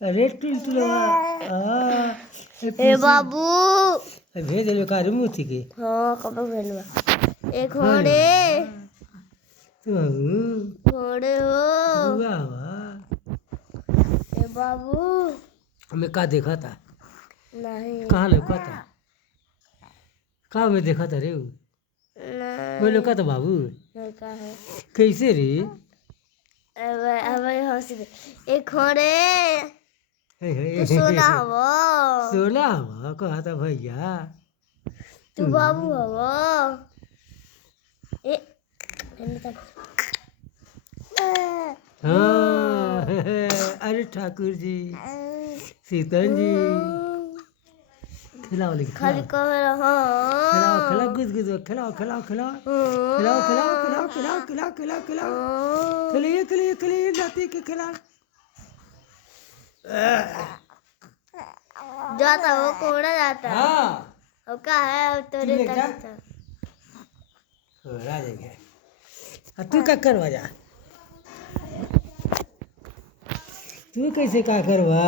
अरे टुलटुलवा ए बाबू भेज लो का मुथी के हाँ कब भेलवा एक घोड़े तू घोड़े हो वाह ए बाबू हमें का देखा था नहीं कहाँ लौका था कहाँ में देखा था रे वो लौका था बाबू लड़का है कैसे रे अब हंसी दे एक घोड़े हे, हे, तू सोना हवो सोना हवा कहा था भैया तू बाबू हवो ए हाँ अरे ठाकुर जी सीतन जी खिलाओ लेकिन खाली कह रहा खिलाओ खिलाओ गुज गुज खिलाओ खिलाओ खिलाओ खिलाओ खिलाओ खिलाओ खिलाओ खिलाओ खिलाओ खिलाओ खिलाइए खिलाइए खिलाइए जाती के खिलाओ जाता वो कोड़ा जाता हाँ वो क्या है अब तोरे तू ले जा। तक राजेंगे तू क्या करवा जा तू कैसे का करवा